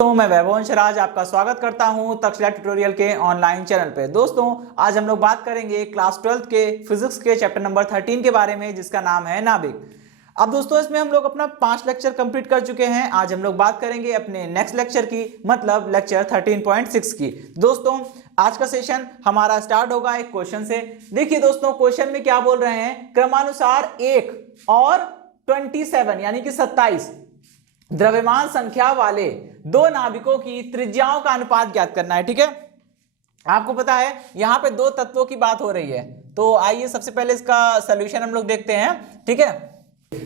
तो मैं वैभव राज आपका स्वागत करता हूं तक्षशिला ट्यूटोरियल के ऑनलाइन चैनल पे। दोस्तों आज हम लोग बात करेंगे क्लास 12 के फिजिक्स के चैप्टर नंबर 13 के बारे में, जिसका नाम है नाभिक। अब दोस्तों इसमें हम लोग अपना 5 लेक्चर कंप्लीट कर चुके हैं। आज हम लोग बात करेंगे अपने नेक्स्ट लेक्चर की, मतलब लेक्चर 13.6 की। दोस्तों आज का सेशन हमारा स्टार्ट होगा एक क्वेश्चन से। देखिए दोस्तों क्वेश्चन में क्या बोल रहे हैं, क्रमानुसार 1 और 27 यानी कि 27 द्रव्यमान संख्या वाले दो नाभिकों की त्रिज्याओं का अनुपात ज्ञात करना है। ठीक है, आपको पता है यहां पे दो तत्वों की बात हो रही है, तो आइए सबसे पहले इसका सॉल्यूशन हम लोग देखते हैं। ठीक है,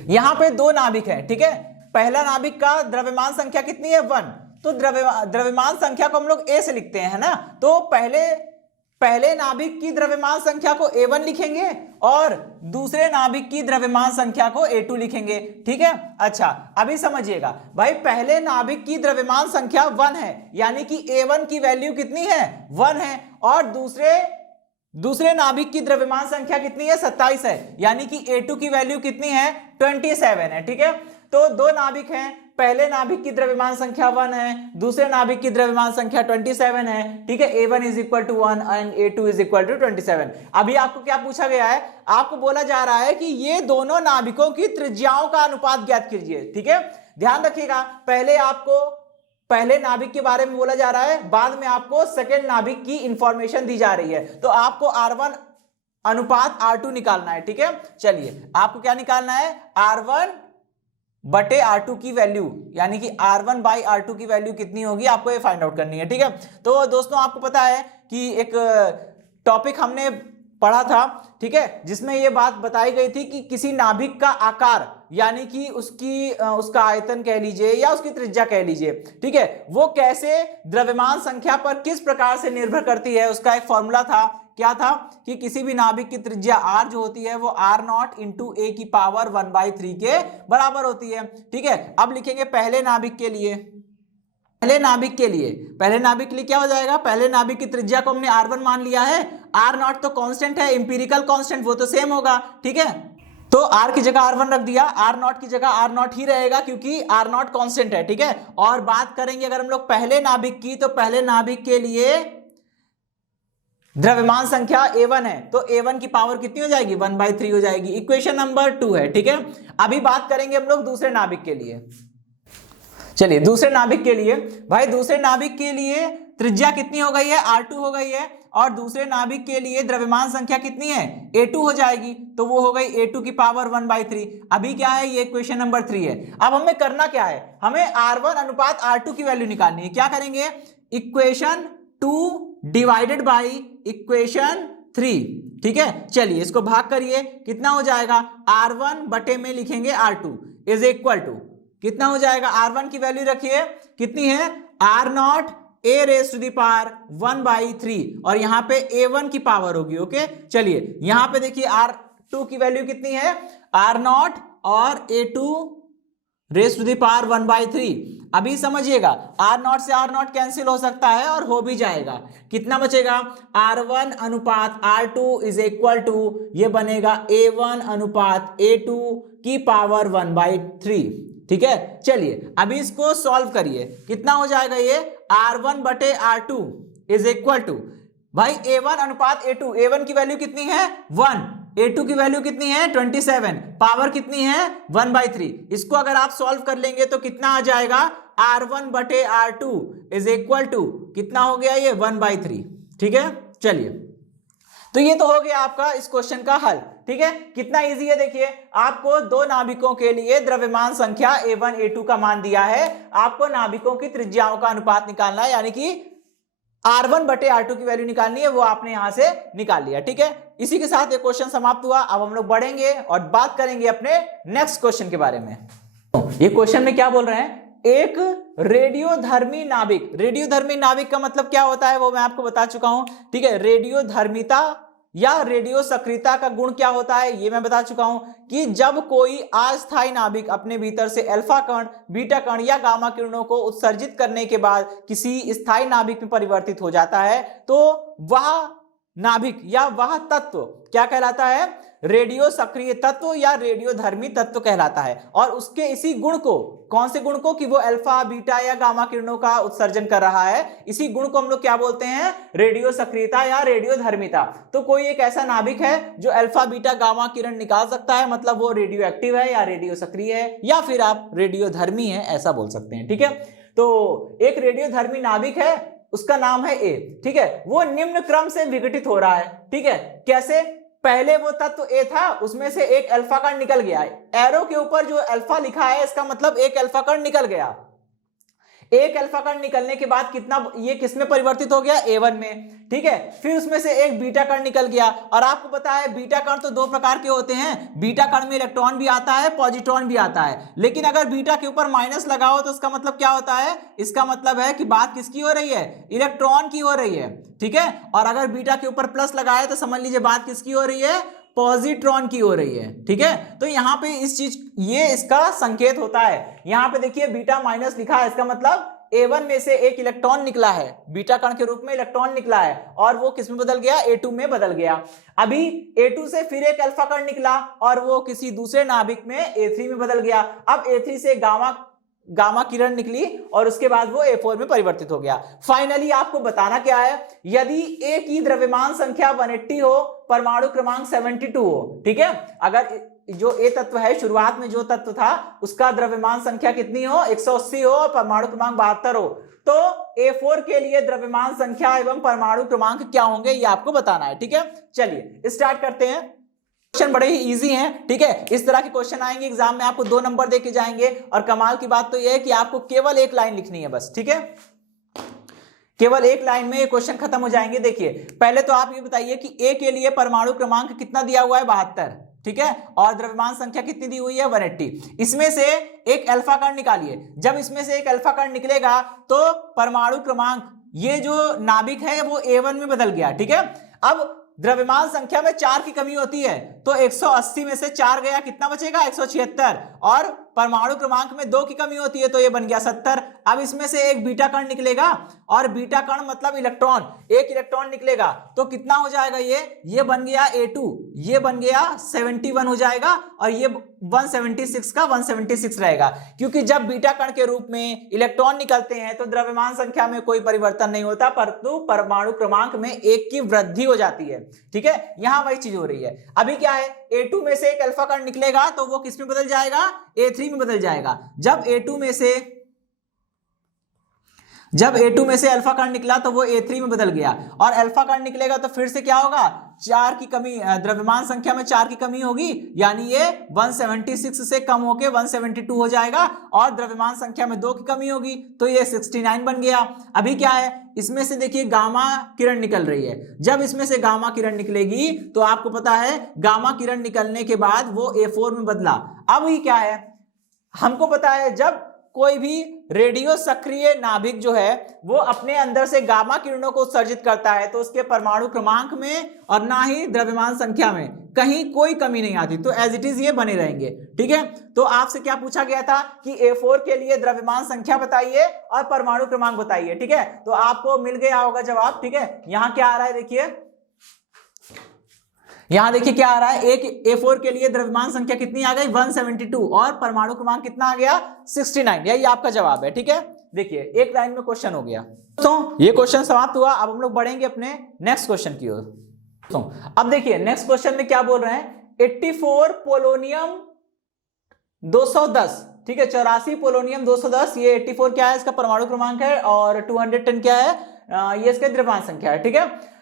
यहां पे दो नाभिक हैं। ठीक है, पहला नाभिक का द्रव्यमान संख्या कितनी है 1, तो द्रव्यमान संख्या को हम लोग ए से लिखते हैं, है ना। तो पहले नाभिक की द्रव्यमान संख्या को A1 लिखेंगे और दूसरे नाभिक की द्रव्यमान संख्या को A2 लिखेंगे। ठीक है, अच्छा अभी समझिएगा भाई, पहले नाभिक की द्रव्यमान संख्या 1 है, यानी कि A1 की वैल्यू कितनी है 1 है, और दूसरे नाभिक की द्रव्यमान संख्या कितनी है 27 है, यानी कि A2 की वैल्यू कितनी है 27 है। ठीक है, तो दो नाभिक हैं, पहले नाभिक की द्रव्यमान संख्या 1 है, दूसरे नाभिक की द्रव्यमान संख्या 27 है। ठीक है, A1 is equal to 1 and A2 is equal to 27। अभी आपको क्या पूछा गया है, आपको बोला जा रहा है कि ये दोनों नाभिकों की त्रिज्याओं का अनुपात ज्ञात कीजिए। ठीक है, ध्यान रखिएगा, पहले आपको पहले नाभिक के बारे में बोला जा रहा है, बाद में आपको सेकेंड नाभिक की इंफॉर्मेशन दी जा रही है, तो आपको R1 अनुपात R2 निकालना है। ठीक है, चलिए आपको क्या निकालना है, R1 बटे R2 की वैल्यू, यानी कि R1 बाई R2 की वैल्यू कितनी होगी आपको ये फाइंड आउट करनी है। ठीक है, तो दोस्तों आपको पता है कि एक टॉपिक हमने पढ़ा था, ठीक है, जिसमें ये बात बताई गई थी कि किसी नाभिक का आकार, यानी कि उसका आयतन कह लीजिए या उसकी त्रिज्या कह लीजिए, ठीक है, वो कैसे द्रव्यमान संख्या पर किस प्रकार से निर्भर करती है। उसका एक फॉर्मूला था, क्या था कि किसी भी नाभिक की त्रिज्या r जो होती है वो R0 इंटू a की पावर 1/3 के बराबर होती है। ठीक है, अब लिखेंगे पहले नाभिक के लिए क्या हो जाएगा, पहले नाभिक की त्रिज्या को हमने R1 मान लिया है, R0 तो कांस्टेंट है, इंपीरिकल कांस्टेंट, वो तो सेम होगा। ठीक है, तो R की जगह R1 रख दिया, R0 की जगह R0 ही रहेगा क्योंकि R0 कांस्टेंट है। ठीक है, और बात करेंगे अगर हम लोग पहले नाभिक की, तो पहले नाभिक के लिए द्रव्यमान संख्या A1 है, तो A1 की पावर कितनी हो जाएगी 1/3 हो जाएगी। इक्वेशन नंबर 2 है। ठीक है, अभी बात करेंगे हम लोग दूसरे नाभिक के लिए। चलिए दूसरे नाभिक के लिए, भाई दूसरे नाभिक के लिए त्रिज्या कितनी हो गई है R2 हो गई है, और दूसरे नाभिक के लिए द्रव्यमान संख्या कितनी है A2 हो जाएगी, तो वो हो गई A2 की पावर 1/3। अभी क्या है, ये इक्वेशन नंबर 3 है। अब हमें करना क्या है, हमें R1 अनुपात R2 की वैल्यू निकालनी है। क्या करेंगे, इक्वेशन 2 डिवाइडेड बाई इक्वेशन 3। ठीक है, चलिए इसको भाग करिए, कितना हो जाएगा, R1 बटे में लिखेंगे R2 इज इक्वल टू कितना हो जाएगा, R1 की वैल्यू रखिए कितनी है R0 a raise to the power 1/3, और यहां पे A1 की पावर होगी। ओके, चलिए यहां पे देखिए R2 की वैल्यू कितनी है R0 और A2 raise to the power 1/3। अभी समझिएगा, R0 से R0 कैंसिल हो सकता है और हो भी जाएगा, कितना बचेगा R1 अनुपात R2 इज इक्वल टू ये बनेगा A1 अनुपात A2 की पावर 1/3। ठीक है, चलिए अभी इसको सॉल्व करिए, कितना हो जाएगा ये R1 बटे R2 इज इक्वल टू, भाई A1 अनुपात A2, A1 की वैल्यू कितनी है 1, A2 की वैल्यू कितनी है 27, पावर कितनी है 1/3। इसको अगर आप सॉल्व कर लेंगे तो कितना आ जाएगा R1 बटे R2 इज इक्वल टू कितना हो गया ये 1/3। ठीक है, चलिए तो ये तो हो गया आपका इस क्वेश्चन का हल। ठीक है, कितना इजी है, देखिए आपको दो नाभिकों के लिए द्रव्यमान संख्या A1 A2 का मान दिया है, आपको नाभिकों की त्रिज्याओं का अनुपात निकालना है, यानी कि R1 बटे R2 की वैल्यू निकालनी है, वो आपने यहां से निकाल लिया। ठीक है, इसी के साथ ये क्वेश्चन समाप्त हुआ। अब हम लोग बढ़ेंगे और बात करेंगे अपने नेक्स्ट क्वेश्चन के बारे में। ये क्वेश्चन में क्या बोल रहे हैं, एक रेडियोधर्मी नाभिक का मतलब क्या होता है वो मैं आपको बता चुका हूं। ठीक है, रेडियोधर्मिता या रेडियो सक्रियता का गुण क्या होता है ये मैं बता चुका हूं, कि जब कोई अस्थायी नाभिक अपने भीतर से अल्फा कण, बीटा कण या गामा किरणों को उत्सर्जित करने के बाद किसी स्थायी नाभिक में परिवर्तित हो जाता है, तो वह नाभिक या वह तत्व क्या कहलाता है, रेडियो सक्रिय तत्व या रेडियोधर्मी तत्व कहलाता है। और उसके इसी गुण को, कौन से गुण को, कि वो अल्फा बीटा या गामा किरणों का उत्सर्जन कर रहा है, इसी गुण को हम लोग क्या बोलते हैं, रेडियो सक्रियता या रेडियोधर्मिता। तो कोई एक ऐसा नाभिक है जो अल्फा बीटा गामा किरण निकाल सकता है, मतलब वो रेडियो एक्टिव है या रेडियो सक्रिय है, या फिर आप रेडियोधर्मी है ऐसा बोल सकते हैं। ठीक है, तो एक रेडियोधर्मी नाभिक है, उसका नाम है ए। ठीक है, वो निम्न क्रम से विघटित हो रहा है। ठीक है, कैसे, पहले वो तत्व ए था, उसमें से एक अल्फा कण निकल गया। एरो के ऊपर जो अल्फा लिखा है इसका मतलब एक अल्फा कण निकल गया। एक अल्फा कण निकलने के बाद कितना, ये किसमें परिवर्तित हो गया, A1 में। ठीक है, फिर उसमें से एक बीटा कण निकल गया। और आपको पता है बीटा कण तो दो प्रकार के होते हैं, बीटा कण में इलेक्ट्रॉन भी आता है, पॉजिट्रॉन भी आता है। लेकिन अगर बीटा के ऊपर माइनस लगाओ तो इसका मतलब क्या होता है, इसका मतलब है कि बात किसकी हो रही है, इलेक्ट्रॉन की हो रही है। ठीक है, और अगर बीटा के ऊपर प्लस लगाए तो समझ लीजिए बात किसकी हो रही है, पॉजिट्रॉन की हो रही है। ठीक है, तो यहां पे इस चीज, ये इसका संकेत होता है। यहां पे देखिए बीटा माइनस लिखा है, इसका मतलब A1 में से एक इलेक्ट्रॉन निकला है, बीटा कण के रूप में इलेक्ट्रॉन निकला है, और वो किस में बदल गया, A2 में बदल गया। अभी A2 से फिर एक अल्फा कण निकला और वो किसी दूसरे नाभिक में A3 में बदल गया। अब A3 से गामा किरण निकली और उसके बाद वो A4 में परिवर्तित हो गया। फाइनली आपको बताना क्या है, यदि A की द्रव्यमान संख्या 180 हो, परमाणु क्रमांक 72 हो। ठीक है, अगर जो A तत्व है, शुरुआत में जो तत्व था उसका द्रव्यमान संख्या कितनी हो, 180 हो, और परमाणु क्रमांक 72 हो, तो A4 के लिए द्रव्यमान संख्या एवं परमाणु क्रमांक क्या होंगे ये आपको बताना है। ठीक है, चलिए स्टार्ट करते हैं। क्वेश्चन बड़े ही इजी हैं। ठीक है, इस तरह के क्वेश्चन आएंगे एग्जाम में, आपको 2 नंबर देके जाएंगे। और कमाल की बात तो यह है कि आपको केवल एक लाइन लिखनी है बस। ठीक है, केवल एक लाइन में ये क्वेश्चन खत्म हो जाएंगे। देखिए, पहले तो आप ये बताइए कि ए के लिए परमाणु क्रमांक कितना दिया हुआ है, 72। ठीक है, और द्रव्यमान संख्या कितनी दी हुई है, 180। इसमें से एक अल्फा कण निकालिए। जब इसमें से एक अल्फा कण निकलेगा तो परमाणु क्रमांक, ये जो नाभिक है वो A1 में बदल गया। ठीक है, अब द्रव्यमान संख्या में 4 की कमी होती है, तो 180 में से 4 गया, कितना बचेगा, 176। और परमाणु क्रमांक में 2 की कमी होती है, तो ये बन गया 70। अब इसमें से एक बीटा कण निकलेगा, और बीटा कण मतलब इलेक्ट्रॉन, एक इलेक्ट्रॉन निकलेगा, तो कितना हो जाएगा, ये बन गया A2, ये बन गया 71 हो जाएगा, और ये 176 का 176 रहेगा। क्योंकि जब बीटा कण के रूप में इलेक्ट्रॉन निकलते हैं तो द्रव्यमान संख्या में कोई परिवर्तन नहीं होता, परंतु परमाणु क्रमांक में 1 की वृद्धि हो जाती है। ठीक है, यहां वही चीज हो रही है। अभी क्या है, A2 में से एक अल्फा कण निकलेगा तो वो किस में बदल जाएगा, A3 में बदल जाएगा। जब A2 में से अल्फा कण निकला तो वो A3 में बदल गया, और अल्फा कण निकलेगा तो फिर से क्या होगा, 4 की कमी, द्रव्यमान संख्या में 4 की कमी होगी, यानी ये 176 से कम होके 172 हो जाएगा, और द्रव्यमान संख्या में 2 की कमी होगी तो ये 69 बन गया। अभी क्या है, इसमें से देखिए गामा किरण निकल रही है। जब इसमें से गामा किरण निकलेगी तो आपको पता है गामा किरण निकलने के बाद वो A4 में बदला। अब ये क्या है, हमको पता है जब कोई भी रेडियो सक्रिय नाभिक जो है वो अपने अंदर से गामा किरणों को उत्सर्जित करता है तो उसके परमाणु क्रमांक में और ना ही द्रव्यमान संख्या में कहीं कोई कमी नहीं आती, तो एज इट इज ये बने रहेंगे। ठीक है, तो आपसे क्या पूछा गया था कि A4 के लिए द्रव्यमान संख्या बताइए और परमाणु क्रमांक बताइए। ठीक है, तो आपको मिल गया होगा जवाब। ठीक है, यहां क्या आ रहा है, देखिए यहां देखिए क्या आ रहा है, एक A4 के लिए द्रव्यमान संख्या कितनी आ गई, 172, और परमाणु क्रमांक कितना आ गया, 69। यही आपका जवाब है। ठीक है, देखिए एक लाइन में क्वेश्चन हो गया। तो ये क्वेश्चन समाप्त हुआ। अब हम लोग बढ़ेंगे अपने नेक्स्ट क्वेश्चन की ओर। तो अब देखिए नेक्स्ट क्वेश्चन में क्या बोल रहे हैं, 84 पोलोनियम 210। ठीक है, 84 पोलोनियम 210, ये 84 क्या है, इसका परमाणु क्रमांक है, और 210 क्या है, ये इसका द्रव्यमान संख्या है। ठीक है,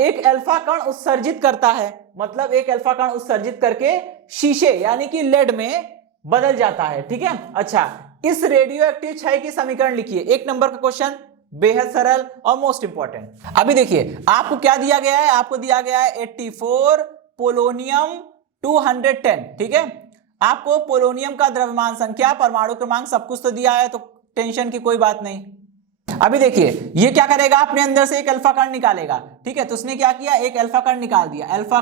एक अल्फा कण उत्सर्जित करता है, मतलब एक अल्फा कण उत्सर्जित करके शीशे यानी कि लेड में बदल जाता है। ठीक है, अच्छा इस रेडियो एक्टिव क्षय की समीकरण लिखिए। 1 नंबर का क्वेश्चन, बेहद सरल और मोस्ट इंपॉर्टेंट। अभी देखिए आपको क्या दिया गया है, आपको दिया गया है 84 पोलोनियम 210। ठीक है, आपको पोलोनियम का द्रव्यमान संख्या, परमाणु क्रमांक सब कुछ तो दिया है, तो टेंशन की कोई बात नहीं। अभी देखिए ये क्या करेगा, अपने अंदर से एक अल्फा कण निकालेगा। ठीक है, तो उसने क्या किया, एक अल्फा कण निकाल दिया। अल्फा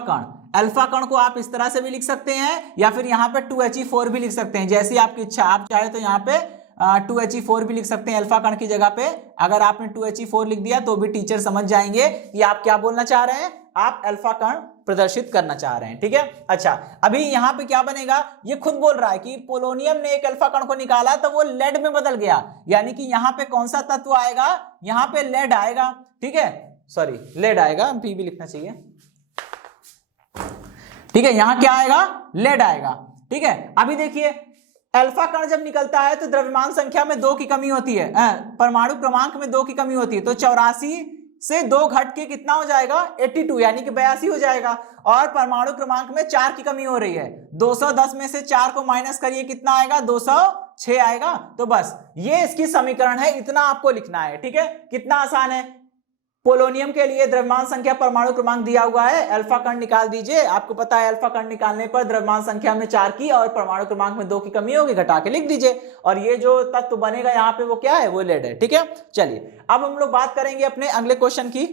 कण को आप इस तरह से भी लिख सकते हैं, या फिर यहाँ पे 2He4 भी लिख सकते हैं, जैसी आपकी इच्छा। आप चाहे तो यहाँ पे 2He4 भी लिख सकते हैं अल्फा कण की जगह पे। अगर आपने 2He4 लिख दिया तो भी टीचर समझ जाएंगे कि आप क्या बोलना चाह रहे हैं, आप अल्फा कण प्रदर्शित करना चाह रहे हैं। ठीक है, अच्छा अभी यहाँ पे क्या बनेगा, ये खुद बोल रहा है कि पोलोनियम ने एक अल्फा कण को निकाला तो वो लेड में बदल गया, यानी कि यहाँ पे कौन सा तत्व आएगा, यहाँ पे लेड आएगा। ठीक है, सॉरी लेड आएगा, पी भी लिखना चाहिए। ठीक है, यहां क्या आएगा, लेड आएगा। ठीक है, अभी देखिए अल्फा कण जब निकलता है तो द्रव्यमान संख्या में 2 की कमी होती है, परमाणु क्रमांक में 2 की कमी होती है, तो 84 से 2 घट के कितना हो जाएगा, 82 यानी कि 82 हो जाएगा। और परमाणु क्रमांक में 4 की कमी हो रही है, 210 में से 4 को माइनस करिए, कितना आएगा, 206 आएगा। तो बस ये इसकी समीकरण है, इतना आपको लिखना है। ठीक है, कितना आसान है। पोलोनियम के लिए द्रव्यमान संख्या परमाणु क्रमांक दिया हुआ है, अल्फा कण निकाल दीजिए। आपको पता है अल्फा कण निकालने पर द्रव्यमान संख्या में 4 की और परमाणु क्रमांक में 2 की कमी होगी, घटा के लिख दीजिए। और ये जो तत्व बनेगा यहाँ पे वो क्या है, वो लेड है। ठीक है, चलिए अब हम लोग बात करेंगे अपने अगले क्वेश्चन की।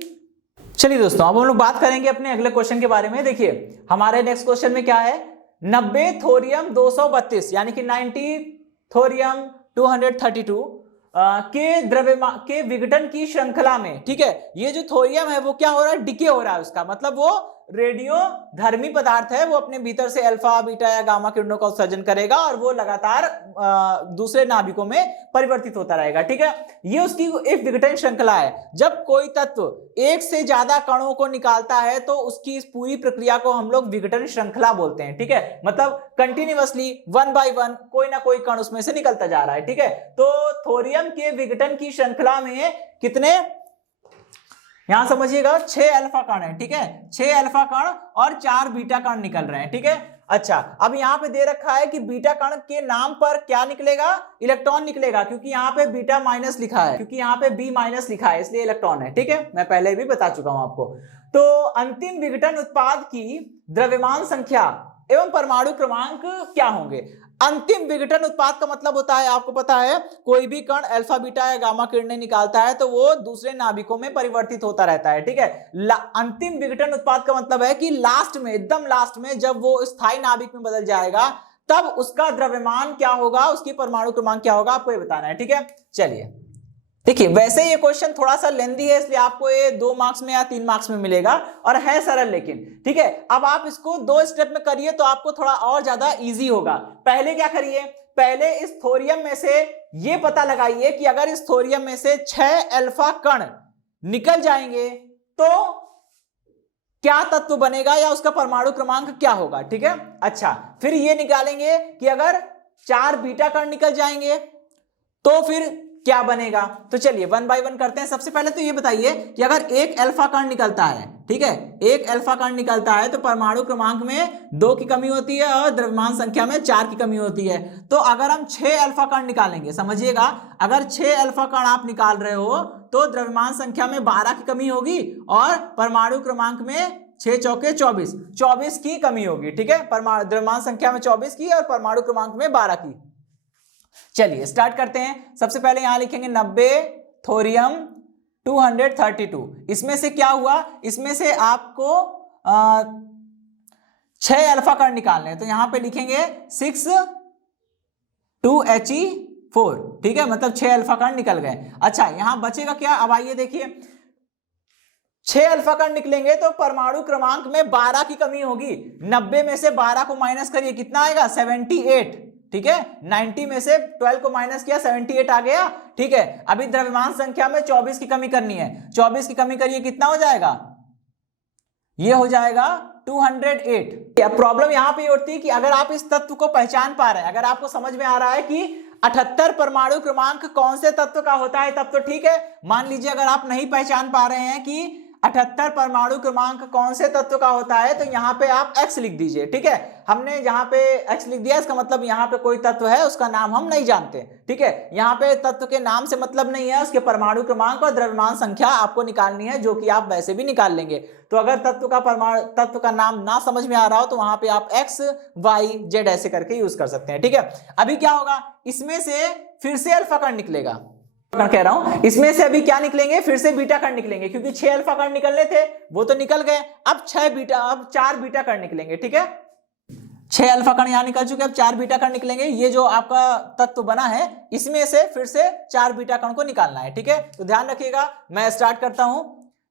चलिए दोस्तों, अब हम लोग बात करेंगे अपने अगले क्वेश्चन के बारे में। देखिए हमारे नेक्स्ट क्वेश्चन में क्या है, 90 थोरियम 232 यानी कि 90 थोरियम 232 के द्रव्यमान के विघटन की श्रृंखला में। ठीक है, ये जो थोरियम है वो क्या हो रहा है, डिके हो रहा है, उसका मतलब वो रेडियो धर्मी पदार्थ है, वो अपने भीतर से अल्फा बीटा या गामा किरणों का उत्सर्जन करेगा और वो लगातार दूसरे नाभिकों में परिवर्तित होता रहेगा। ठीक है, ये उसकी एक विघटन श्रृंखला है। जब कोई तत्व एक से ज्यादा कणों को निकालता है तो उसकी इस पूरी प्रक्रिया को हम लोग विघटन श्रृंखला बोलते हैं। ठीक है, मतलब कंटिन्यूअसली 1 by 1 कोई ना कोई कण उसमें से निकलता जा रहा है। ठीक है, तो थोरियम के विघटन की श्रृंखला में कितने, यहां समझिएगा 6 अल्फा कण है। ठीक है, 6 अल्फा कण और 4 बीटा कण निकल रहे हैं। ठीक है, अच्छा अब यहां पे दे रखा है कि बीटा कण के नाम पर क्या निकलेगा, इलेक्ट्रॉन निकलेगा, क्योंकि यहां पे बीटा माइनस लिखा है, क्योंकि यहां पे बी माइनस लिखा है, इसलिए इलेक्ट्रॉन है। ठीक है, मैं पहले भी बता चुका हूं आपको। तो अंतिम विघटन उत्पाद की द्रव्यमान संख्या एवं परमाणु क्रमांक क्या होंगे। अंतिम विघटन उत्पाद का मतलब होता है, आपको पता है कोई भी कण अल्फा बीटा या गामा किरणें निकालता है तो वो दूसरे नाभिकों में परिवर्तित होता रहता है। ठीक है, अंतिम विघटन उत्पाद का मतलब है कि लास्ट में, एकदम लास्ट में जब वो स्थायी नाभिक में बदल जाएगा तब उसका द्रव्यमान क्या होगा, उसकी परमाणु क्रमांक क्या होगा, आपको ये बताना है। ठीक है, चलिए देखिए वैसे ये क्वेश्चन थोड़ा सा लेंदी है, इसलिए आपको ये 2 मार्क्स में या 3 मार्क्स में मिलेगा और है सरल लेकिन। ठीक है, अब आप इसको 2 स्टेप में करिए तो आपको थोड़ा और ज्यादा इजी होगा। पहले क्या करिए, पहले इस थोरियम में से ये पता लगाइए कि अगर इस थोरियम में से 6 अल्फा कण निकल जाएंगे तो क्या तत्व बनेगा या उसका परमाणु क्रमांक क्या होगा। ठीक है, अच्छा फिर ये निकालेंगे कि अगर 4 बीटा कण निकल जाएंगे तो फिर क्या बनेगा। तो चलिए 1 by 1 करते हैं। सबसे पहले तो ये बताइए कि अगर एक अल्फा कण निकलता है, ठीक है, एक अल्फा कण निकलता है तो परमाणु क्रमांक में 2 की कमी होती है और द्रव्यमान संख्या में 4 की कमी होती है। तो अगर हम 6 अल्फा कण निकालेंगे, समझिएगा अगर 6 अल्फा कण आप निकाल रहे हो तो द्रव्यमान संख्या में 12 की कमी होगी और परमाणु क्रमांक में 6 चौके 24 की कमी होगी। ठीक है, द्रव्यमान संख्या में 24 की और परमाणु क्रमांक में 12 की। चलिए स्टार्ट करते हैं। सबसे पहले यहां लिखेंगे 90 थोरियम 232। इसमें से क्या हुआ, इसमें से आपको 6 अल्फा कण निकालने हैं, तो यहां पे लिखेंगे 6 2He4। ठीक है, मतलब 6 अल्फा कण निकल गए। अच्छा यहां बचेगा क्या, अब आइए देखिए 6 अल्फा कण निकलेंगे तो परमाणु क्रमांक में 12 की कमी होगी। 90 में से 12 को माइनस करिए, कितना आएगा, 78। ठीक है, 90 में से 12 को माइनस किया, 78 आ गया। ठीक है, अभी द्रव्यमान संख्या में 24 की कमी करनी है, 24 की कमी करिए, कितना हो जाएगा, ये हो जाएगा 208। अब प्रॉब्लम यहां पे उठती है कि अगर आप इस तत्व को पहचान पा रहे हैं, अगर आपको समझ में आ रहा है कि 78 परमाणु क्रमांक कौन से तत्व का होता है, तब तो ठीक है। मान लीजिए अगर आप नहीं पहचान पा रहे हैं कि 78 परमाणु क्रमांक कौन से तत्व का होता है, तो यहां पे आप x लिख दीजिए। ठीक है, हमने जहां पे x लिख दिया, इसका मतलब यहां पे कोई तत्व है, उसका नाम हम नहीं जानते। ठीक है, यहां पे तत्व के नाम से मतलब नहीं है, उसके परमाणु क्रमांक और द्रव्यमान संख्या आपको निकालनी है, जो कि आप वैसे भी निकाल लेंगे। तो अगर तत्व का नाम ना समझ में आ रहा हो तो वहां पे आप x y z ऐसे करके यूज कर सकते हैं। ठीक है, अभी क्या होगा, इसमें से फिर से अल्फा कण निकलेगा, कह रहा हूं इसमें से अभी क्या निकलेंगे, फिर से बीटा कण निकलेंगे, क्योंकि 6 अल्फा कण निकलने थे वो तो निकल गए। अब 4 बीटा कण निकलेंगे। ठीक है, 6 अल्फा कण यहां निकल चुके, अब 4 बीटा कण निकलेंगे। ये जो आपका तत्व बना है इसमें से फिर से 4 बीटा कण को निकालना है, ठीक है। तो ध्यान रखिएगा, मैं स्टार्ट करता हूं।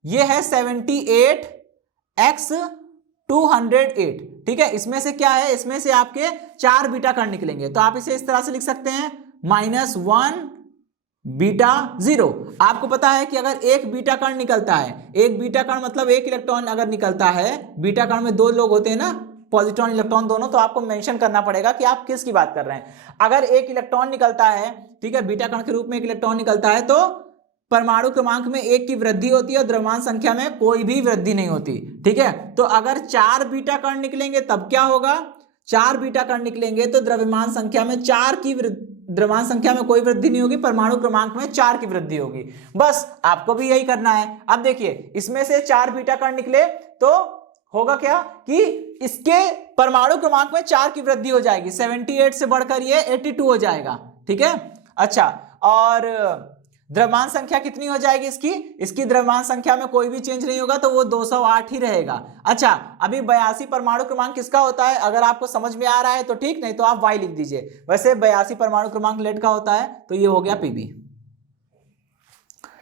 ये है 78x 208, ठीक है। इसमें से क्या है, इसमें से आपके 4 बीटा कण निकलेंगे, तो आप इसे इस तरह से लिख सकते हैं -1 बीटा 0। आपको पता है कि अगर एक बीटा कण निकलता है, एक बीटा कण मतलब एक इलेक्ट्रॉन अगर निकलता है, बीटा कण में 2 लोग होते हैं ना, पॉजिट्रॉन इलेक्ट्रॉन दोनों, तो आपको मेंशन करना पड़ेगा कि आप किसकी बात कर रहे हैं। अगर एक इलेक्ट्रॉन निकलता है, ठीक है, बीटा कण के रूप में एक इलेक्ट्रॉन निकलता है, तो परमाणु क्रमांक में 1 की वृद्धि होती है और द्रव्यमान संख्या में कोई भी वृद्धि नहीं होती, ठीक है। तो अगर 4 बीटा कण निकलेंगे तब क्या होगा, 4 बीटा कण निकलेंगे तो द्रव्यमान संख्या में 4 की द्रव्यमान संख्या में कोई वृद्धि नहीं होगी, परमाणु क्रमांक में 4 की वृद्धि होगी। बस आपको भी यही करना है। अब देखिए, इसमें से 4 बीटा कण निकले तो होगा क्या कि इसके परमाणु क्रमांक में 4 की वृद्धि हो जाएगी, 78 से बढ़कर ये 82 हो जाएगा, ठीक है। अच्छा, और द्रव्यमान संख्या कितनी हो जाएगी इसकी द्रव्यमान संख्या में कोई भी चेंज नहीं होगा, तो वो 208 ही रहेगा। अच्छा, अभी 82 परमाणु क्रमांक किसका होता है, अगर आपको समझ में आ रहा है तो ठीक, नहीं तो आप Y लिख दीजिए। वैसे 82 परमाणु क्रमांक लेड का होता है, तो ये हो गया Pb,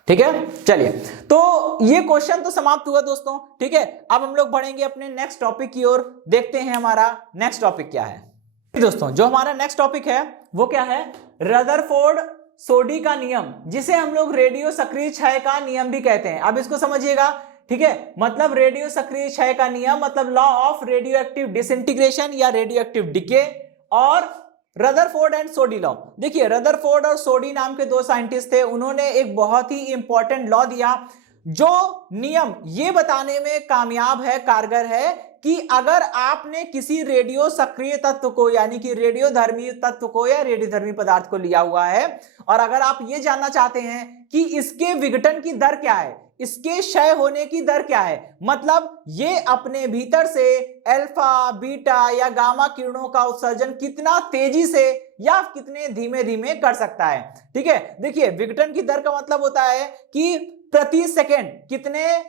ठीक है। चलिए, तो ये क्वेश्चन तो समाप्त हुआ दोस्तों, ठीक है। अब हम लोग बढ़ेंगे अपने नेक्स्ट टॉपिक की ओर, देखते हैं हमारा नेक्स्ट टॉपिक क्या है। दोस्तों, जो हमारा नेक्स्ट टॉपिक है वो क्या है, रदरफोर्ड सोडी का नियम, जिसे हम लोग रेडियो सक्रिय क्षय का नियम भी कहते हैं। अब इसको समझिएगा, ठीक है। मतलब रेडियो सक्रिय क्षय का नियम मतलब law of radio active disintegration या रेडियो एक्टिव डिके, और रदरफोर्ड एंड सोडी लॉ। देखिए, रदरफोर्ड और सोडी नाम के 2 साइंटिस्ट थे, उन्होंने एक बहुत ही इंपॉर्टेंट लॉ दिया, जो नियम ये बताने में कामयाब है, कारगर है कि अगर आपने किसी रेडियो सक्रिय तत्व को यानी कि रेडियोधर्मी तत्व को या रेडियोधर्मी पदार्थ को लिया हुआ है, और अगर आप ये जानना चाहते हैं कि इसके विघटन की दर क्या है, इसके क्षय होने की दर क्या है, मतलब ये अपने भीतर से अल्फा, बीटा या गामा किरणों का उत्सर्जन कितना तेजी से या कितने धीमे धीमे कर सकता है, ठीक है। देखिए, विघटन की दर का मतलब होता है कि प्रति सेकेंड कितने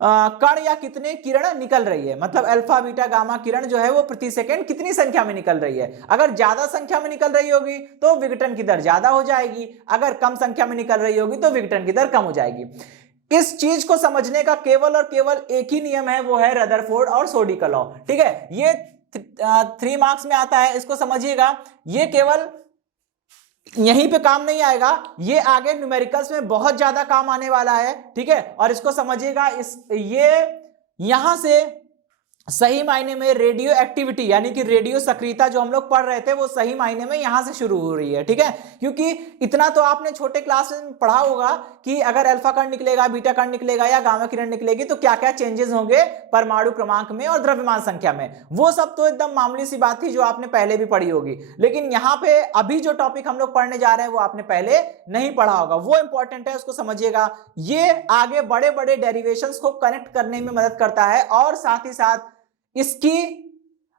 कण या कितने किरण निकल रही है, मतलब अल्फा, बीटा, गामा किरण जो है वो प्रति सेकंड कितनी संख्या में निकल रही है। अगर ज्यादा संख्या में निकल रही होगी तो विघटन की दर ज्यादा हो जाएगी, अगर कम संख्या में निकल रही होगी तो विघटन की दर कम हो जाएगी। इस चीज को समझने का केवल और केवल एक ही नियम है, वो है रदरफोर्ड और सोडी का लॉ, ठीक है। ये 3 मार्क्स में आता है, इसको समझिएगा। ये केवल यहीं पे काम नहीं आएगा, ये आगे न्यूमेरिकल्स में बहुत ज्यादा काम आने वाला है, ठीक है। और इसको समझिएगा, ये यहां से सही मायने में रेडियो एक्टिविटी यानी कि रेडियो सक्रियता जो हम लोग पढ़ रहे थे वो सही मायने में यहां से शुरू हो रही है, ठीक है। क्योंकि इतना तो आपने छोटे क्लास में पढ़ा होगा कि अगर अल्फा कण निकलेगा, बीटा कण निकलेगा या गामा किरण निकलेगी तो क्या क्या चेंजेस होंगे परमाणु क्रमांक में और द्रव्यमान संख्या में, वो सब तो एकदम मामूली सी बात थी जो आपने पहले भी पढ़ी होगी। लेकिन यहाँ पे अभी जो टॉपिक हम लोग पढ़ने जा रहे हैं वो आपने पहले नहीं पढ़ा होगा, वो इंपॉर्टेंट है, उसको समझिएगा। ये आगे बड़े बड़े डेरिवेशंस को कनेक्ट करने में मदद करता है, और साथ ही साथ इसकी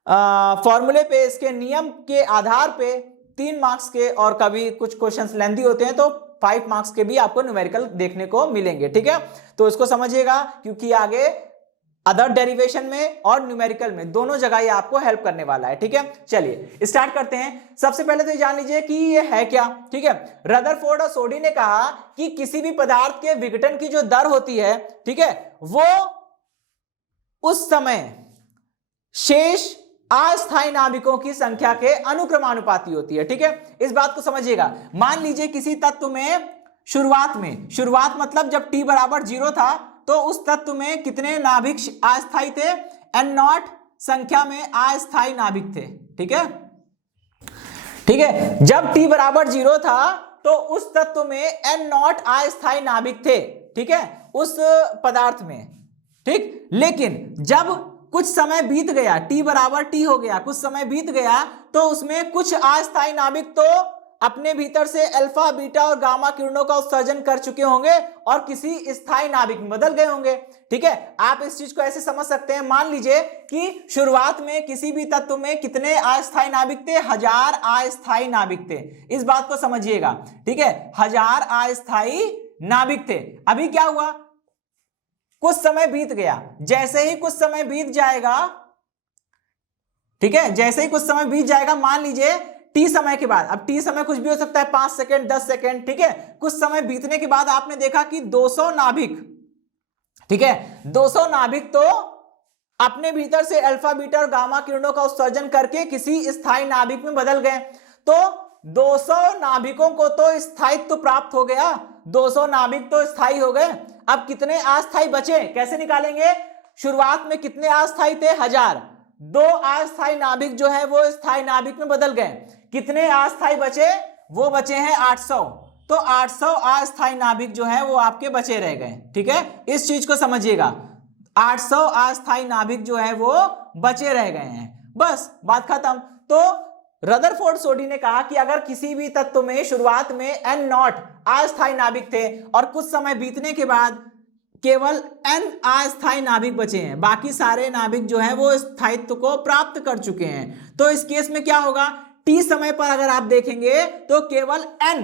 फॉर्मूले पे, इसके नियम के आधार पे 3 मार्क्स के, और कभी कुछ क्वेश्चंस लेंथी होते हैं तो 5 मार्क्स के भी आपको न्यूमेरिकल देखने को मिलेंगे, ठीक है। तो इसको समझिएगा, क्योंकि आगे अदर डेरिवेशन में और न्यूमेरिकल में दोनों जगह ये आपको हेल्प करने वाला है, ठीक है। चलिए स्टार्ट करते हैं। सबसे पहले तो ये जान लीजिए कि ये है क्या, ठीक है। रदरफोर्ड और सोडी ने कहा कि किसी भी पदार्थ के विघटन की जो दर होती है, ठीक है, वो उस समय शेष अस्थायी नाभिकों की संख्या के अनुक्रमानुपाती होती है, ठीक है। इस बात को समझिएगा। मान लीजिए किसी तत्व में शुरुआत मतलब जब t बराबर 0 था तो उस तत्व में कितने नाभिक अस्थायी थे, n0 संख्या में अस्थायी नाभिक थे, ठीक है, ठीक है। जब t बराबर 0 था तो उस तत्व में n0 अस्थायी नाभिक थे, ठीक है, उस पदार्थ में, ठीक। लेकिन जब कुछ समय बीत गया, t बराबर t हो गया, कुछ समय बीत गया तो उसमें कुछ अस्थायी नाभिक तो अपने भीतर से अल्फा, बीटा और गामा किरणों का उत्सर्जन कर चुके होंगे और किसी स्थायी नाभिक में बदल गए होंगे, ठीक है। आप इस चीज को ऐसे समझ सकते हैं, मान लीजिए कि शुरुआत में किसी भी तत्व में कितने अस्थायी नाभिक थे, 1000 अस्थायी नाभिक थे। इस बात को समझिएगा, ठीक है, 1000 अस्थायी नाभिक थे। अभी क्या हुआ, कुछ समय बीत गया, जैसे ही कुछ समय बीत जाएगा ठीक है, जैसे ही कुछ समय बीत जाएगा, मान लीजिए टी समय के बाद, अब टी समय कुछ भी हो सकता है, 5 सेकंड, 10 सेकंड, ठीक है, कुछ समय बीतने के बाद आपने देखा कि 200 नाभिक, ठीक है, 200 नाभिक तो अपने भीतर से अल्फा बीटा और गामा किरणों का उत्सर्जन करके किसी स्थायी नाभिक में बदल गए। तो 200 नाभिकों को तो स्थायित्व प्राप्त हो गया, 200 नाभिक तो स्थायी हो गए। अब कितने अस्थायी बचे, कैसे निकालेंगे? शुरुआत में कितने अस्थायी थे? 1000। 2 अस्थायी नाभिक जो है वो स्थायी नाभिक में बदल गए। कितने अस्थायी बचे? वो बचे हैं 800। तो 800 अस्थायी नाभिक जो है वो आपके बचे रह गए। ठीक है, इस चीज को समझिएगा, 800 अस्थायी नाभिक जो है वो बचे रह गए हैं, बस बात खत्म। तो रदरफोर्ड सोडी ने कहा कि अगर किसी भी तत्व में शुरुआत में n0 अस्थायी नाभिक थे और कुछ समय बीतने के बाद केवल n अस्थायी नाभिक बचे हैं, बाकी सारे नाभिक जो है वो स्थायित्व को प्राप्त कर चुके हैं, तो इस केस में क्या होगा? t समय पर अगर आप देखेंगे तो केवल n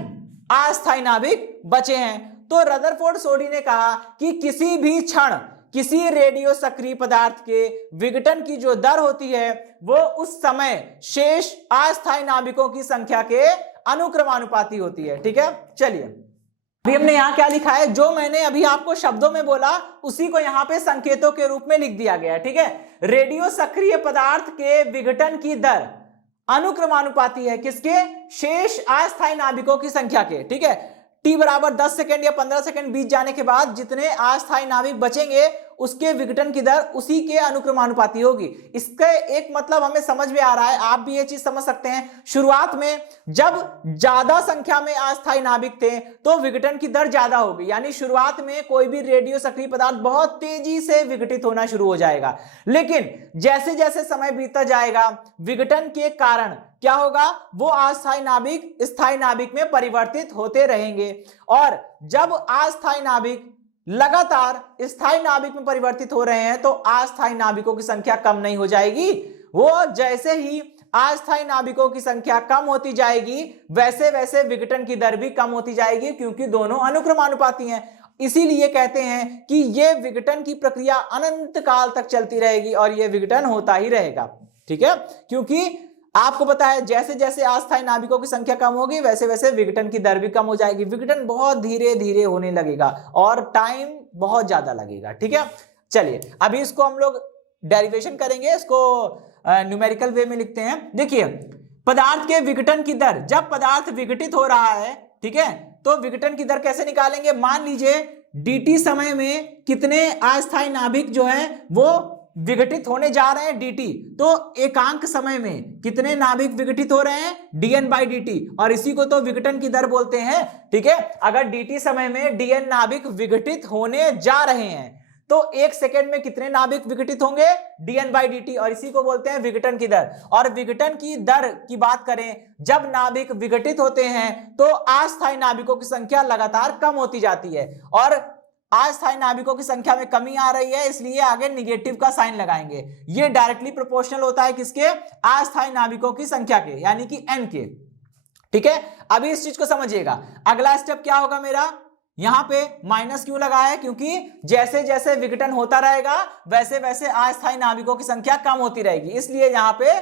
अस्थायी नाभिक बचे हैं। तो रदरफोर्ड सोडी ने कहा कि किसी भी क्षण किसी रेडियो सक्रिय पदार्थ के विघटन की जो दर होती है वो उस समय शेष अस्थायी नाभिकों की संख्या के अनुक्रमानुपाती होती है। ठीक है, चलिए अभी हमने यहां क्या लिखा है, जो मैंने अभी आपको शब्दों में बोला उसी को यहां पे संकेतों के रूप में लिख दिया गया है। ठीक है, रेडियो सक्रिय पदार्थ के विघटन की दर अनुक्रमानुपाती है किसके? शेष अस्थायी नाभिकों की संख्या के। ठीक है, t बराबर 10 सेकंड या 15 सेकंड बीत जाने के बाद जितने अस्थायी नाभिक बचेंगे उसके विघटन की दर उसी के अनुक्रमानुपाती होगी। इसका एक मतलब हमें समझ में आ रहा है, आप भी ये चीज समझ सकते हैं। शुरुआत में जब ज्यादा संख्या में अस्थायी नाभिक थे तो विघटन की दर ज्यादा होगी, यानी शुरुआत में कोई भी रेडियो सक्रिय पदार्थ बहुत तेजी से विघटित होना शुरू हो जाएगा। लेकिन जैसे जैसे समय बीतता जाएगा विघटन के कारण क्या होगा? वो अस्थायी नाभिक स्थायी नाभिक में परिवर्तित होते रहेंगे, और जब अस्थायी नाभिक लगातार स्थायी नाभिक में परिवर्तित हो रहे हैं तो अस्थायी नाभिकों की संख्या कम नहीं हो जाएगी। वो जैसे ही अस्थायी नाभिकों की संख्या कम होती जाएगी वैसे वैसे विघटन की दर भी कम होती जाएगी, क्योंकि दोनों अनुक्रमानुपाती हैं। इसीलिए कहते हैं कि यह विघटन की प्रक्रिया अनंत काल तक चलती रहेगी और यह विघटन होता ही रहेगा। ठीक है, क्योंकि आपको पता है जैसे जैसे अस्थायी नाभिकों की संख्या कम होगी वैसे वैसे विघटन की दर भी कम हो जाएगी, विघटन बहुत धीरे धीरे होने लगेगा और टाइम बहुत ज्यादा लगेगा। ठीक है, चलिए अभी इसको हम लोग डेरिवेशन करेंगे, इसको न्यूमेरिकल वे में लिखते हैं। देखिए पदार्थ के विघटन की दर, जब पदार्थ विघटित हो रहा है, ठीक है, तो विघटन की दर कैसे निकालेंगे? मान लीजिए dt समय में कितने अस्थायी नाभिक जो है वो विघटित होने जा रहे हैं dt, तो एकांक समय में कितने नाभिक विघटित हो रहे हैं? dn/dt, और इसी को तो विघटन की दर बोलते हैं। ठीक है, अगर dt समय में dn नाभिक विघटित होने जा रहे हैं तो 1 सेकेंड में कितने नाभिक विघटित होंगे? dn/dt, और इसी को बोलते हैं विघटन की दर। और विघटन की दर की बात करें, जब नाभिक विघटित होते हैं तो अस्थायी नाभिकों की संख्या लगातार कम होती जाती है, और अस्थायी नाभिकों की संख्या में कमी आ रही है, इसलिए आगे निगेटिव का साइन लगाएंगे। ये डायरेक्टली प्रोपोर्शनल होता है किसके? अस्थायी नाभिकों की संख्या के, यानी कि n के। ठीक है, अभी इस चीज को समझिएगा। अगला स्टेप क्या होगा मेरा? यहां पे माइनस क्यों लगा है? क्योंकि जैसे जैसे विघटन होता रहेगा वैसे वैसे अस्थायी नाभिकों की संख्या कम होती रहेगी, इसलिए यहां पे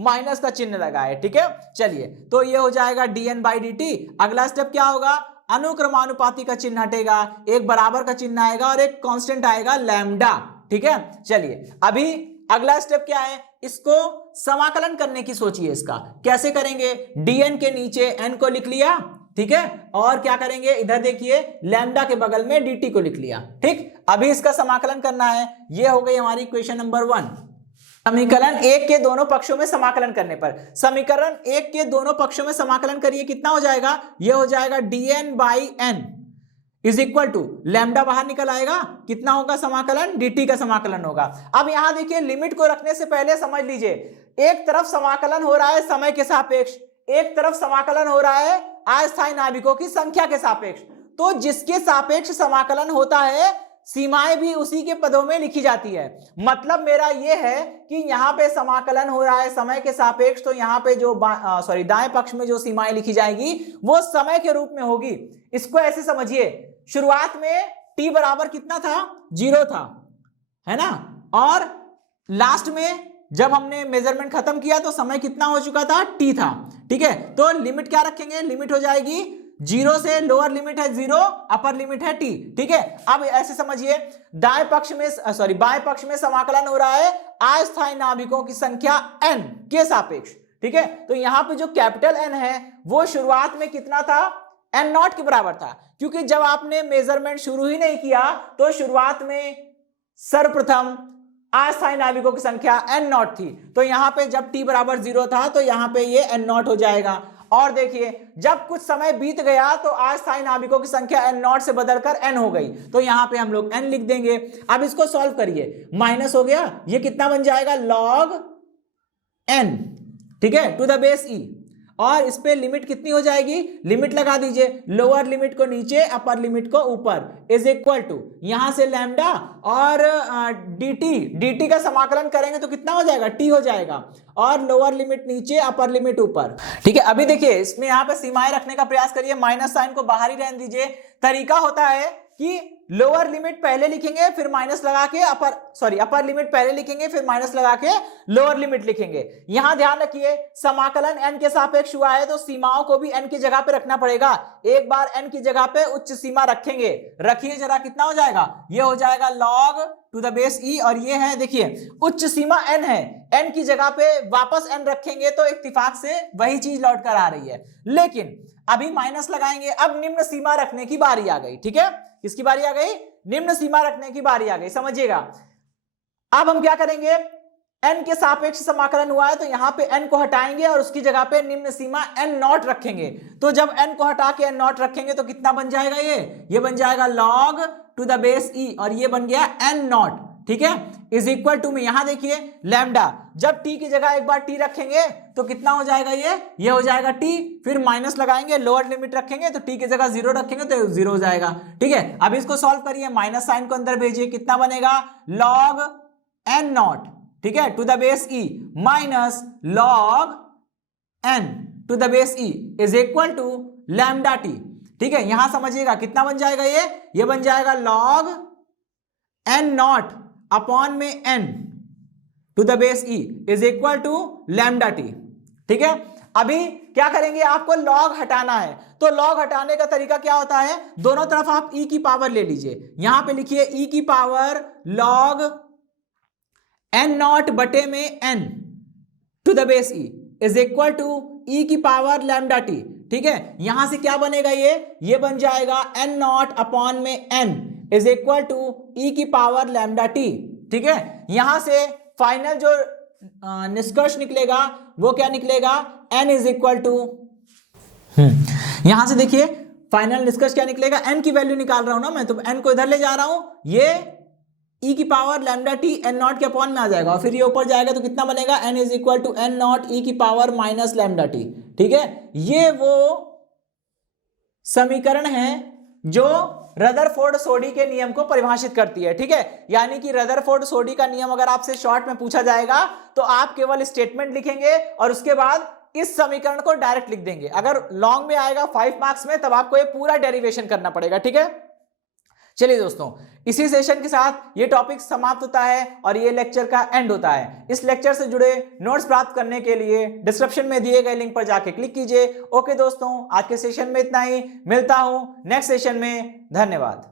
माइनस का चिन्ह लगा है। ठीक है, चलिए तो ये हो जाएगा dn/dt। अगला स्टेप क्या होगा? अनुक्रमानुपाती का चिन्ह हटेगा, एक बराबर का चिन्ह आएगा और एक कांस्टेंट आएगा लैम्डा। ठीक है, चलिए अभी अगला स्टेप क्या है? इसको समाकलन करने की सोचिए। इसका कैसे करेंगे? dn के नीचे n को लिख लिया, ठीक है, और क्या करेंगे? इधर देखिए लैम्डा के बगल में dt को लिख लिया। ठीक, अभी इसका समाकलन करना है। ये हो गई हमारी इक्वेशन नंबर 1। समीकरण 1 के दोनों पक्षों में समाकलन करने पर, समीकरण 1 के दोनों पक्षों में समाकलन करिए, कितना हो जाएगा? ये हो जाएगा dn/n is equal to lambda, बाहर निकल आएगा, कितना होगा समाकलन? dt का समाकलन होगा। अब यहां देखिए लिमिट को रखने से पहले समझ लीजिए, एक तरफ समाकलन हो रहा है समय के सापेक्ष, एक तरफ समाकलन हो रहा है अस्थायी नाभिकों की संख्या के सापेक्ष। तो जिसके सापेक्ष समाकलन होता है सीमाएं भी उसी के पदों में लिखी जाती है। मतलब मेरा यह है कि यहां पे समाकलन हो रहा है समय के सापेक्ष, तो यहां पे जो दाएं पक्ष में जो सीमाएं लिखी जाएगी वो समय के रूप में होगी। इसको ऐसे समझिए, शुरुआत में t बराबर कितना था? 0 था, है ना, और लास्ट में जब हमने मेजरमेंट खत्म किया तो समय कितना हो चुका था, टी था। ठीक है, तो लिमिट क्या रखेंगे, लिमिट हो जाएगी 0 से, लोअर लिमिट है 0, अपर लिमिट है टी। ठीक है, अब ऐसे समझिए, बाएं पक्ष में समाकलन हो रहा है अस्थायी नाभिकों की संख्या n के सापेक्ष। ठीक है, तो यहां पे जो कैपिटल N है वो शुरुआत में कितना था, n नॉट के बराबर था, क्योंकि जब आपने मेजरमेंट शुरू ही नहीं किया तो शुरुआत में सर्वप्रथम अस्थायी नाभिकों की संख्या n नॉट थी। तो यहां पे जब t बराबर 0 था तो यहां पे ये n नॉट हो जाएगा। और देखिए, जब कुछ समय बीत गया तो अस्थायी नाभिकों की संख्या n नॉट से बदलकर n हो गई, तो यहां पे हम लोग n लिख देंगे। अब इसको सॉल्व करिए, माइनस हो गया, ये कितना बन जाएगा, log n, ठीक है, टू द बेस e। और इस पे लिमिट कितनी हो जाएगी, लिमिट लगा दीजिए, लोअर लिमिट को नीचे, अपर लिमिट को ऊपर, इज इक्वल टू यहां से लैम्डा और dt का समाकलन करेंगे तो कितना हो जाएगा, t हो जाएगा, और लोअर लिमिट नीचे, अपर लिमिट ऊपर। ठीक है, अभी देखिए इसमें यहां पे सीमाएं रखने का प्रयास करिए, माइनस साइन को बाहर ही रहने दीजिए। तरीका होता है कि लोअर लिमिट पहले लिखेंगे फिर माइनस लगा के अपर लिमिट पहले लिखेंगे फिर माइनस लगा के लोअर लिमिट लिखेंगे। यहां ध्यान रखिए, समाकलन n के सापेक्ष हुआ है तो सीमाओं को भी n की जगह पे रखना पड़ेगा। एक बार n की जगह पे उच्च सीमा रखेंगे, रखिए जरा, कितना हो जाएगा, ये हो जाएगा log to the base e, और ये है देखिए उच्च सीमा n है, n की जगह पे वापस n रखेंगे तो इत्तेफाक से वही चीज लौट कर आ रही है, लेकिन अभी माइनस लगाएंगे। अब निम्न सीमा रखने की बारी आ गई। ठीक है, किसकी बारी आ गई, निम्न सीमा रखने की बारी आ गई, समझिएगा। अब हम क्या करेंगे, n के सापेक्ष समाकलन हुआ है तो यहां पे n को हटाएंगे और उसकी जगह पे निम्न सीमा n नॉट रखेंगे। तो जब n को हटा के n नॉट रखेंगे तो कितना बन जाएगा, ये बन जाएगा log to the base e, और ये बन गया n नॉट। ठीक है, इज इक्वल टू में यहां देखिए लैम्डा, जब t की जगह एक बार t रखेंगे तो कितना हो जाएगा, ये हो जाएगा t, फिर माइनस लगाएंगे, लोअर लिमिट रखेंगे तो t की जगह 0 रखेंगे तो 0 हो जाएगा। ठीक है, अब इसको सॉल्व करिए, माइनस साइन को अंदर भेजिए, कितना बनेगा, log n नॉट, ठीक है, to the base e minus log n to the base e is equal to lambda t। ठीक है, यहां समझिएगा कितना बन जाएगा, ये बन जाएगा log n नॉट अपॉन में n to the base e is equal to lambda t। ठीक है, अभी क्या करेंगे, आपको log हटाना है, तो log हटाने का तरीका क्या होता है, दोनों तरफ आप e की पावर ले लीजिए, यहां पे लिखिए e की पावर log n नॉट बटे में n to the base e is equal to e की पावर लैम्डा t। ठीक है, यहां से क्या बनेगा, ये बन जाएगा n नॉट अपॉन में n is equal to e की पावर लैम्डा t। ठीक है, यहां से फाइनल जो निष्कर्ष निकलेगा वो क्या निकलेगा, n इज इक्वल टू, यहां से देखिए फाइनल निष्कर्ष क्या निकलेगा, n की वैल्यू निकाल रहा हूं ना मैं, तो n को इधर ले जा रहा हूं, ये e की power lambda t n not के अपॉन में आ जाएगा, और फिर ये ऊपर जाएगा तो कितना बनेगा, n is equal to n naught e की पावर माइनस लैम्डा t। ठीक है, ये वो समीकरण है जो रदरफोर्ड सोडी के नियम को परिभाषित करती है। ठीक है, यानी कि रदरफोर्ड सोडी का नियम अगर आपसे शॉर्ट में पूछा जाएगा तो आप केवल स्टेटमेंट लिखेंगे और उसके बाद इस समीकरण को डायरेक्ट लिख देंगे। अगर लॉन्ग में आएगा 5 मार्क्स में तब आपको ये पूरा डेरिवेशन करना पड़ेगा। ठीक है, चलिए दोस्तों, इसी सेशन के साथ ये टॉपिक समाप्त होता है और ये लेक्चर का एंड होता है। इस लेक्चर से जुड़े नोट्स प्राप्त करने के लिए डिस्क्रिप्शन में दिए गए लिंक पर जाके क्लिक कीजिए। ओके दोस्तों, आज के सेशन में इतना ही, मिलता हूं नेक्स्ट सेशन में, धन्यवाद।